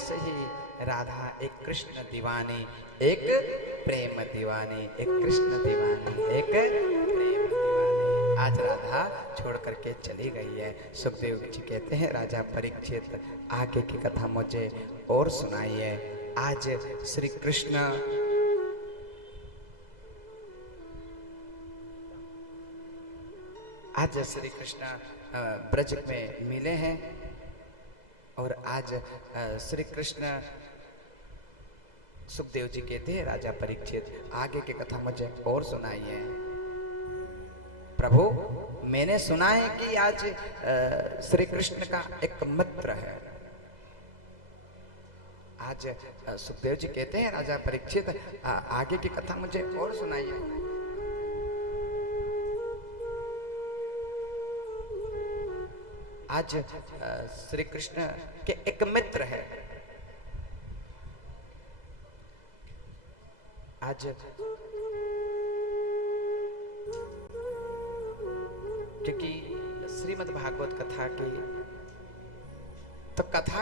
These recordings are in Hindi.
ऐसे ही राधा एक कृष्ण दीवानी, एक प्रेम दीवानी, एक कृष्ण दीवानी, एक प्रेम दीवानी। आज राधा छोड़ करके चली गई है। सुखदेव जी कहते हैं राजा परीक्षित आगे की कथा मुझे और सुनाइए। आज श्री कृष्ण ब्रज में मिले हैं और आज श्री कृष्ण सुखदेव जी कहते हैं राजा परीक्षित आगे की कथा मुझे और सुनाइए। प्रभु मैंने सुना है कि आज श्री कृष्ण का एक मित्र है। आज सुखदेव जी कहते हैं राजा परीक्षित आगे की कथा मुझे और सुनाइए। आज श्री कृष्ण के एक मित्र है। आज क्योंकि श्रीमद् भागवत कथा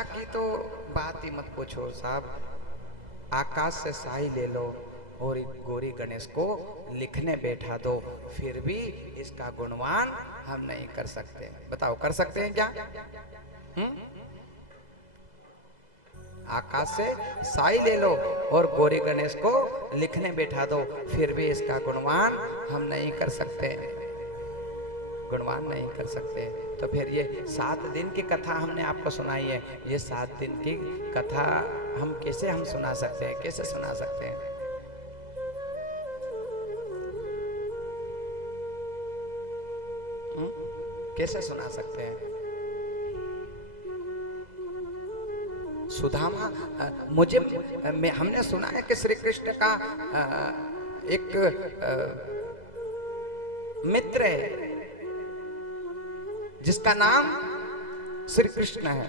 की तो बात ही मत पूछो साहब। आकाश से साई ले लो और गौरी गणेश को लिखने बैठा दो, फिर भी इसका गुणगान हम नहीं कर सकते। बताओ कर सकते हैं क्या? आकाश से साई ले लो और गौरी गणेश को लिखने बैठा दो, फिर भी इसका गुणगान हम नहीं कर सकते, गुणगान नहीं कर सकते। तो फिर ये 7 दिन की कथा हमने आपको सुनाई है, ये 7 दिन की कथा हम कैसे सुना सकते हैं? कैसे सुना सकते हैं? कैसे सुना सकते हैं? सुदामा हमने सुना है कि श्री कृष्ण का एक मित्र है जिसका नाम श्री कृष्ण है।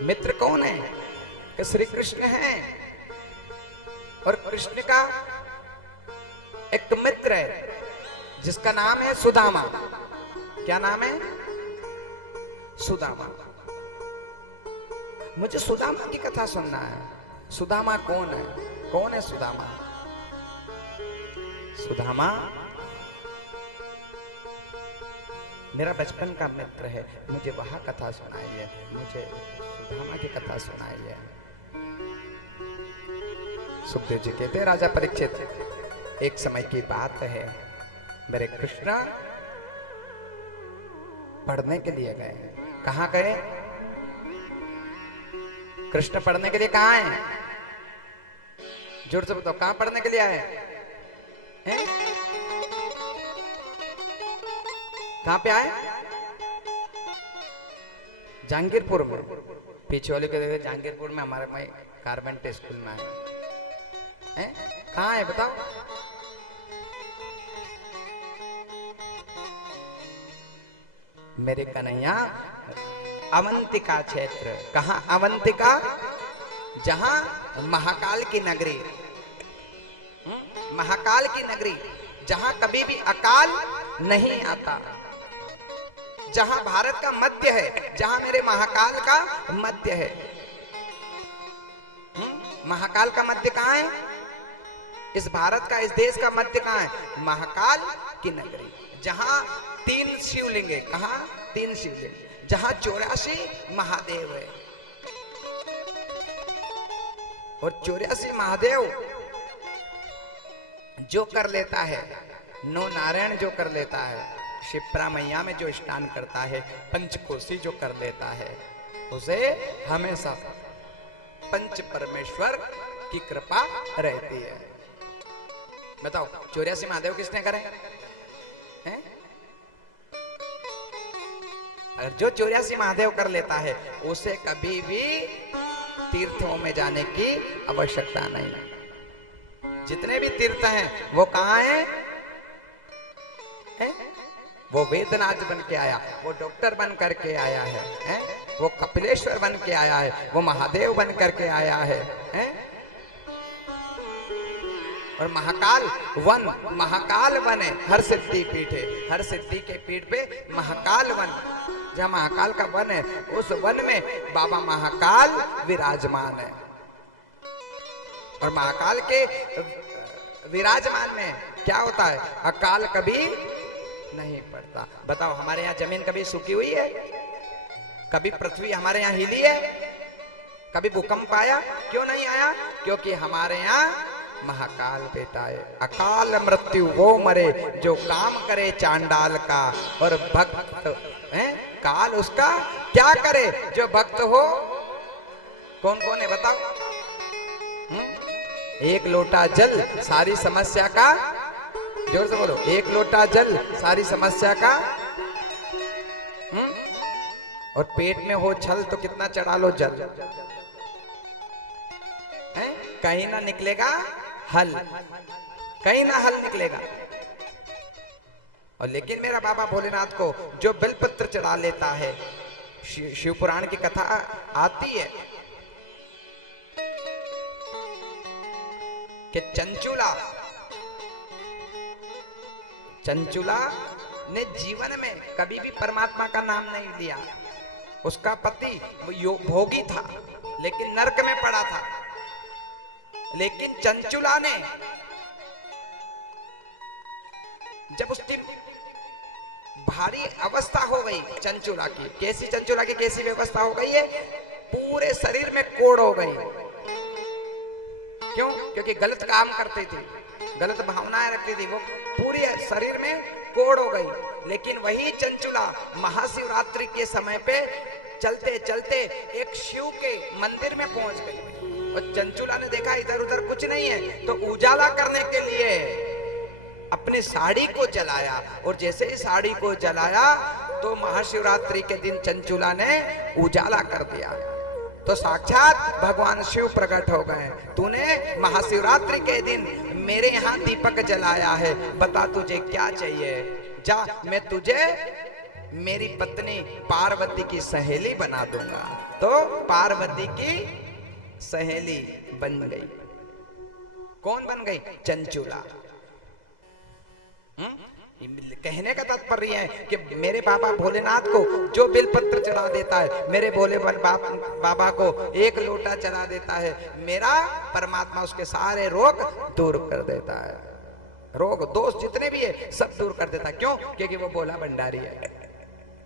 मित्र कौन है? कि श्री कृष्ण है और कृष्ण का एक मित्र है जिसका नाम है सुदामा। क्या नाम है? सुदामा। मुझे सुदामा की कथा सुनना है। सुदामा कौन है? कौन है सुदामा? सुदामा मेरा बचपन का मित्र है, मुझे वह कथा सुनाइए, मुझे सुदामा की कथा सुनाइए। सुखदेव जी कहते हैं राजा परीक्षित एक समय की बात है, मेरे कृष्ण पढ़ने के लिए गए। कहां गए? कृष्ण पढ़ने के लिए कहां है? जोर से बताओ, कहां पढ़ने के लिए आए हैं? कहां पे आए? जहांगीरपुर में। पीछे वाले को देखते जहांगीरपुर में, हमारे में कार्पेंटर स्कूल में आए हैं। कहां है बताओ? मेरे कन्हैया अवंतिका क्षेत्र। कहां अवंतिका? जहां महाकाल की नगरी, महाकाल की नगरी, जहां कभी भी अकाल नहीं आता, जहां भारत का मध्य है, जहां मेरे महाकाल का मध्य है। महाकाल का मध्य कहां है? इस भारत का, इस देश का मध्य कहां है? महाकाल की नगरी, जहां 3 शिवलिंग है। कहां? 3 शिवलिंग, जहां 84 महादेव है। और 84 महादेव जो कर लेता है, 9 नारायण जो कर लेता है, शिप्रा मैया में जो स्नान करता है, पंचकोशी जो कर लेता है, उसे हमेशा पंच परमेश्वर की कृपा रहती है। बताओ 84 महादेव किसने करे हैं? अगर जो 84 महादेव कर लेता है, उसे कभी भी तीर्थों में जाने की आवश्यकता नहीं। जितने भी तीर्थ हैं वो कहां हैं? वो वेदनाथ बन के आया, वो डॉक्टर बन करके आया है, वो कपिलेश्वर बन के आया है, वो महादेव बन करके आया है, और महाकाल वन, महाकाल वन है, हर सिद्धि पीठ है, हर सिद्धि के पीठ पे महाकाल वन, जहाँ महाकाल का वन है, उस वन में बाबा महाकाल विराजमान है। और महाकाल के विराजमान में क्या होता है, अकाल कभी नहीं पड़ता। बताओ हमारे यहाँ जमीन कभी सूखी हुई है? कभी पृथ्वी हमारे यहाँ हिली है? कभी भूकंप आया? क्यों नहीं आया? क्योंकि हमारे यहाँ महाकाल बेटा है। अकाल मृत्यु वो मरे जो काम करे चांडाल का, और भक्त है काल उसका क्या करे जो भक्त हो। कौन कौन है बताओ? एक लोटा जल सारी समस्या का, जोर से बोलो, एक लोटा जल सारी समस्या का। और पेट में हो छल तो कितना चढ़ा लो जल, है? कहीं ना निकलेगा हल, कहीं ना हल निकलेगा। और लेकिन मेरा बाबा भोलेनाथ को जो बेलपत्र चढ़ा लेता है, शिव पुराण की कथा आती है कि चंचुला ने जीवन में कभी भी परमात्मा का नाम नहीं लिया। उसका पति भोगी था, लेकिन नरक में पड़ा था। लेकिन चंचुला ने जब उसकी भारी अवस्था हो गई, चंचुला की कैसी, चंचुला की कैसी व्यवस्था हो गई है, पूरे शरीर में कोड़ हो गई। क्यों? क्योंकि गलत काम करती थी, गलत भावनाएं रखती थी, वो पूरी शरीर में कोड़ हो गई। लेकिन वही चंचुला महाशिवरात्रि के समय पे चलते चलते एक शिव के मंदिर में पहुंच गई। और चंचुला ने देखा इधर उधर कुछ नहीं है, तो उजाला करने के लिए अपनी साड़ी को जलाया। और जैसे ही साड़ी को जलाया तो महाशिवरात्रि के दिन चंचुला ने उजाला कर दिया। तो साक्षात भगवान शिव प्रकट हो गए। तूने महाशिवरात्रि के दिन मेरे यहाँ दीपक जलाया है, बता तुझे क्या चाहिए? जा, मैं तुझे मेरी पत्नी पार्वती की सहेली बना दूंगा। तो पार्वती की सहेली बन गई। कौन बन गई? चंचुला। कहने का तात्पर्य है कि मेरे बाबा भोलेनाथ को जो बेलपत्र चढ़ा देता है, मेरे भोले बाबा को एक लोटा चढ़ा देता है, मेरा परमात्मा उसके सारे रोग दूर कर देता है। रोग दोष जितने भी है सब दूर कर देता है। क्यों? क्योंकि वो भोला भंडारी है।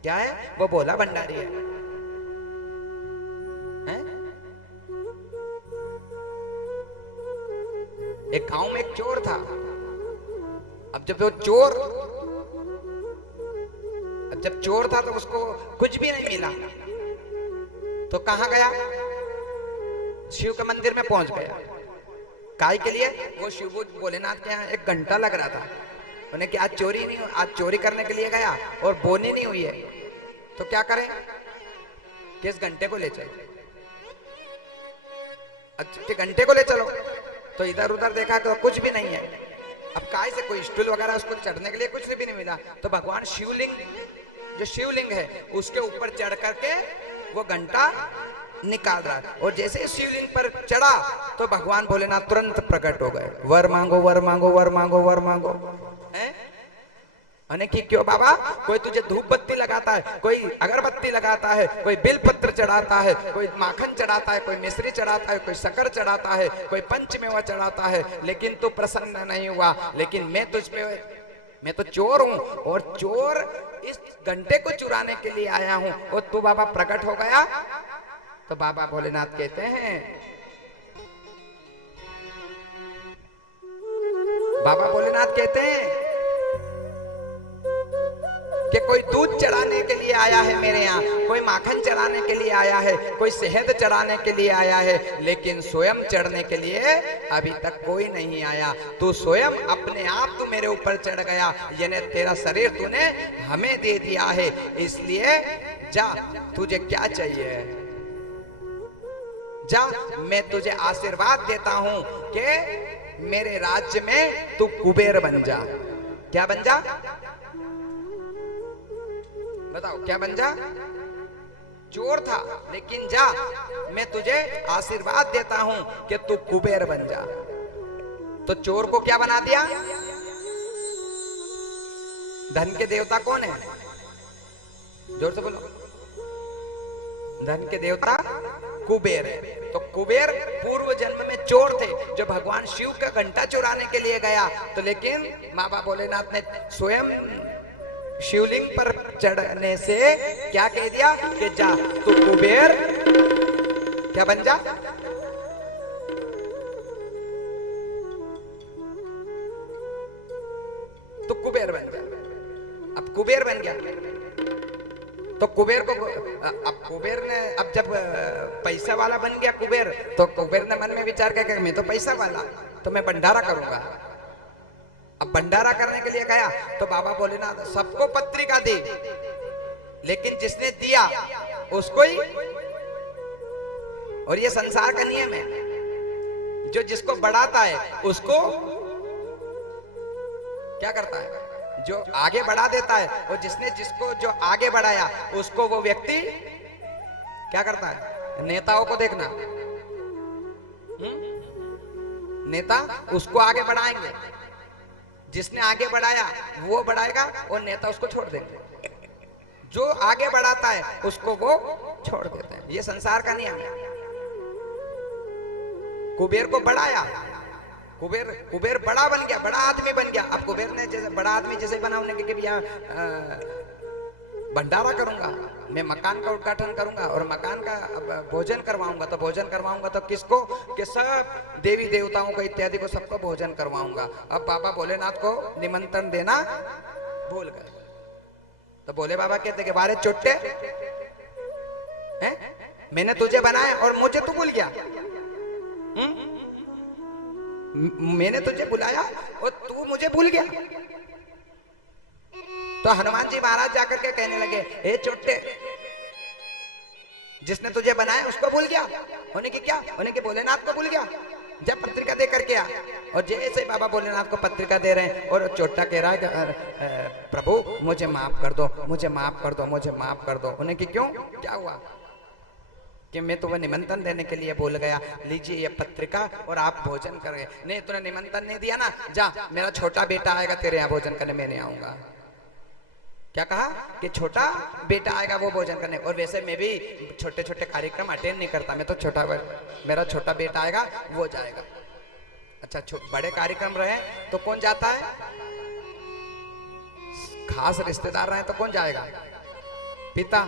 क्या है? वो भोला भंडारी है, एक गांव में एक चोर था। अब जब चोर था तो उसको कुछ भी नहीं मिला, तो कहां गया? शिव के मंदिर में पहुंच गया। काय के लिए? वो शिव भोलेनाथ के यहाँ 1 घंटा लग रहा था। उन्हें कि आज चोरी नहीं, आज चोरी करने के लिए गया और बोनी नहीं हुई है, तो क्या करें? किस घंटे को ले चलो, अच्छे घंटे को ले चलो। तो इधर उधर देखा तो कुछ भी नहीं है। अब काय से कोई स्टूल वगैरह उसको चढ़ने के लिए कुछ भी नहीं मिला। तो भगवान शिवलिंग, जो शिवलिंग है उसके ऊपर चढ़ करके वो घंटा निकाल रहा है। और जैसे शिवलिंग पर चढ़ा तो भगवान भोलेनाथ तुरंत प्रकट हो गए। वर मांगो, वर मांगो, वर मांगो, वर मांगो। अने कि क्यों बाबा? कोई तुझे धूप बत्ती लगाता है, कोई अगरबत्ती लगाता है, कोई बेलपत्र चढ़ाता है, कोई माखन चढ़ाता है, कोई मिश्री चढ़ाता है, कोई शक्कर चढ़ाता है, कोई पंचमेवा चढ़ाता है, लेकिन तू प्रसन्न नहीं हुआ। लेकिन मैं तुझ पे, मैं तो चोर हूं और चोर इस घंटे को चुराने के लिए आया हूं, और तू बाबा प्रकट हो गया। तो बाबा भोलेनाथ कहते हैं, बाबा भोलेनाथ कहते हैं कि कोई दूध चढ़ाने के लिए आया है मेरे यहाँ, कोई माखन चढ़ाने के लिए आया है, कोई शहद चढ़ाने के लिए आया है, लेकिन स्वयं चढ़ने के लिए अभी तक कोई नहीं आया। तू स्वयं अपने आप तू मेरे ऊपर चढ़ गया, यानी तेरा शरीर तूने हमें दे दिया है। इसलिए जा, तुझे क्या चाहिए? जा, मैं तुझे आशीर्वाद देता हूं कि मेरे राज्य में तू कुबेर बन जा। क्या बन जा? बताओ क्या बन जा? चोर था, लेकिन जा, मैं तुझे आशीर्वाद देता हूं कि तू कुबेर बन जा। तो चोर को क्या बना दिया? धन के देवता कौन है? जोर से बोलो। धन के देवता कुबेर है। तो कुबेर पूर्व जन्म में चोर थे, जो भगवान शिव का घंटा चुराने के लिए गया। तो लेकिन माँ बाप भोलेनाथ ने स्वयं शिवलिंग पर चढ़ने से क्या कह दिया कि जा तू कुबेर क्या बन जा। तो कुबेर बन गया। अब कुबेर बन गया तो कुबेर को अब कुबेर ने अब जब पैसा वाला बन गया कुबेर, तो कुबेर ने मन में विचार किया मैं तो पैसा वाला, तो मैं भंडारा करूंगा। अब भंडारा करने के लिए गया तो बाबा भोलेनाथ सबको पत्रिका दी, लेकिन जिसने दिया उसको ही। और ये संसार का नियम है, जो जिसको बढ़ाता है उसको क्या करता है? जो आगे बढ़ा देता है, और जिसने जिसको जो आगे बढ़ाया उसको वो व्यक्ति क्या करता है? नेताओं को देखना, नेता उसको आगे बढ़ाएंगे, जिसने आगे बढ़ाया वो बढ़ाएगा और नेता उसको छोड़ देंगे। जो आगे बढ़ाता है उसको वो छोड़ देते हैं। ये संसार का नियम है। कुबेर को बढ़ाया, कुबेर बड़ा बन गया, बड़ा आदमी बन गया। अब कुबेर ने जैसे बड़ा आदमी जैसे बना, उन्हें कि भैया भंडारा करूंगा, मैं मकान का उद्घाटन करूंगा और मकान का भोजन करवाऊंगा। तो भोजन करवाऊंगा तो किसको? कि सब देवी देवताओं को इत्यादि को सबको भोजन करवाऊंगा। अब बाबा भोलेनाथ को निमंत्रण देना भूल गए। तो भोले बाबा कहते कि बारे चोटे हैं, मैंने तुझे बनाया और मुझे तू भूल गया। मैंने तुझे बुलाया और तू मुझे भूल गया। तो हनुमान जी महाराज जाकर के कहने लगे, हे चोटे, जिसने तुझे बनाया उसको भूल गया? होने की क्या? होने की भोलेनाथ को भूल गया। जब पत्रिका दे करके आ, और जैसे बाबा भोलेनाथ को पत्रिका दे रहे हैं और चोटा कह रहा है कि प्रभु मुझे माफ कर दो, मुझे माफ कर दो, मुझे माफ कर दो। होने की क्यों? क्या हुआ? कि मैं तुम्हें निमंत्रण देने के लिए बोल गया, लीजिए ये पत्रिका और आप भोजन करें। नहीं, तूने निमंत्रण नहीं दिया ना, जा मेरा छोटा बेटा आएगा तेरे यहाँ भोजन करने, मैं नहीं आऊंगा। क्या कहा? कि छोटा बेटा आएगा वो भोजन करने। और वैसे मैं भी छोटे छोटे कार्यक्रम अटेंड नहीं करता, मैं तो मेरा छोटा बेटा आएगा वो जाएगा। अच्छा, बड़े कार्यक्रम रहे तो कौन जाता है? खास रिश्तेदार रहे तो कौन जाएगा? पिता।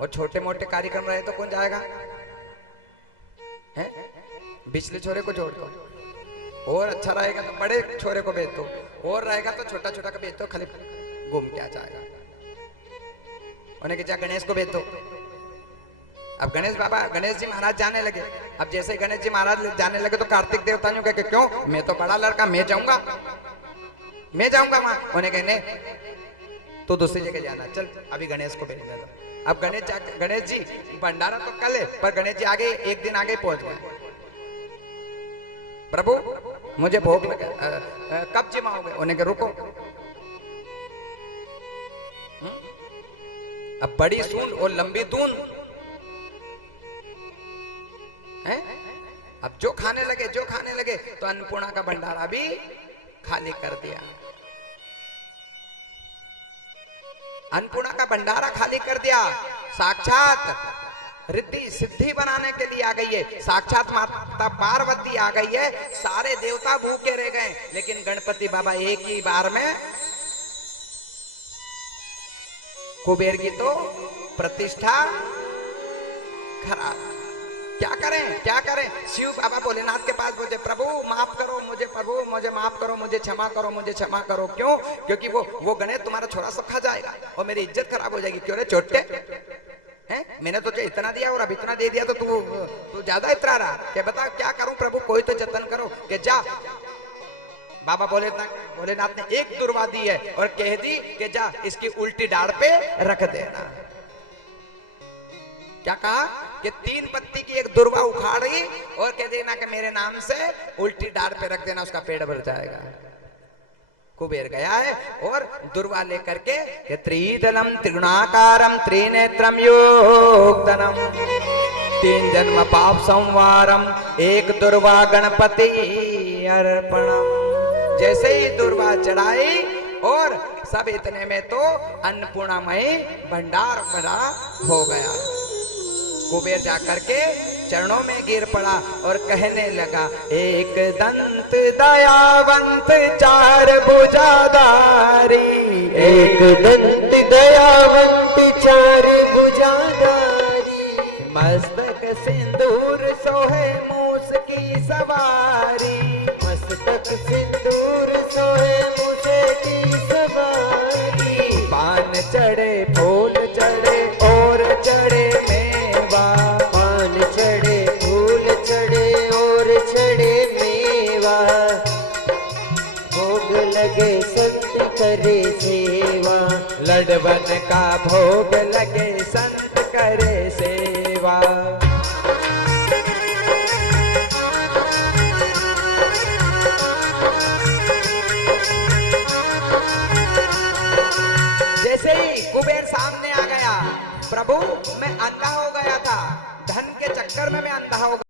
और छोटे मोटे कार्यक्रम रहे तो कौन जाएगा? हैं? बिचले छोरे को जोड़ दो, और अच्छा रहेगा तो बड़े छोरे को भेज दो, और रहेगा तो छोटा छोटा को भेज दो, खाली घूम के आ जाएगा। उन्हें क्या गणेश को भेज दो। अब गणेश जी महाराज जाने लगे। अब जैसे गणेश जी महाराज जाने लगे तो कार्तिक देवता ने कहा क्यों, मैं तो बड़ा लड़का, मैं जाऊंगा वहां। उन्हें कहने तो दूसरी जगह जाना, चल अभी गणेश को भेज दो। अब गणेश जी भंडारा तो कल है, पर गणेश जी आगे एक दिन आगे पहुंच गए। प्रभु मुझे भोग लगा, कब जिमाओगे? उन्हें कहा रुको। अब बड़ी सूंड और लंबी दून है। अब जो खाने लगे तो अन्नपूर्णा का भंडारा भी खाली कर दिया। अन्नपूर्णा का भंडारा खाली कर दिया। साक्षात रिद्धि सिद्धि बनाने के लिए आ गई है, साक्षात माता पार्वती आ गई है। सारे देवता भूखे रह गए, लेकिन गणपति बाबा एक ही बार में कुबेर की तो प्रतिष्ठा खराब। क्या करें? शिव बाबा भोलेनाथ के पास बोले, प्रभु माफ करो मुझे, प्रभु मुझे माफ करो, मुझे क्षमा करो। क्यों? क्योंकि वो गणेश तुम्हारा छोरा सब खा जाएगा और मेरी इज्जत खराब हो जाएगी। क्यों रे चोटे हैं? मैंने तुझे इतना दिया और अब इतना दे दिया तो तू ज्यादा इतरा रहा। क्या बता क्या करूं प्रभु, कोई तो जतन करो। कि जा, बाबा भोलेनाथ ने एक दुर्वा दी है और कह दी कि जा इसकी उल्टी डाढ़ पे रख देना। क्या कहा? कि 3 पत्ती की एक दुर्वा उखाड़ी और कह देना कि मेरे नाम से उल्टी डाढ़ पे रख देना, उसका पेट भर जाएगा। कुबेर गया है और दुर्वा लेकर के त्रिदलम त्रिगुणाकारम त्रिनेत्रम योगदनम 3 जन्म पाप संवारम एक दुर्वा गणपति अर्पणम। जैसे ही दूर्वा चढ़ाई और सब इतने में तो अन्नपूर्णामयी भंडार बड़ा हो गया। कुबेर जाकर के चरणों में गिर पड़ा और कहने लगा, एक दंत दयावंत चार भुजाधारी, एक दंत दयावंत चार भुजाधारी, मस्तक सिंदूर सोहे मूस की सवारी, मस्तक सिंदूर सोहे मूस की सवारी, पान चढ़े फूल चढ़े और चढ़े मेवा, पान चढ़े फूल चढ़े और चढ़े मेवा, भोग लगे संत करे सेवा, लडवन का भोग लगे संत करे सेवा। जैसे ही कुबेर सामने आ गया, प्रभु मैं अंधा हो गया था, धन के चक्कर में मैं अंधा हो गया।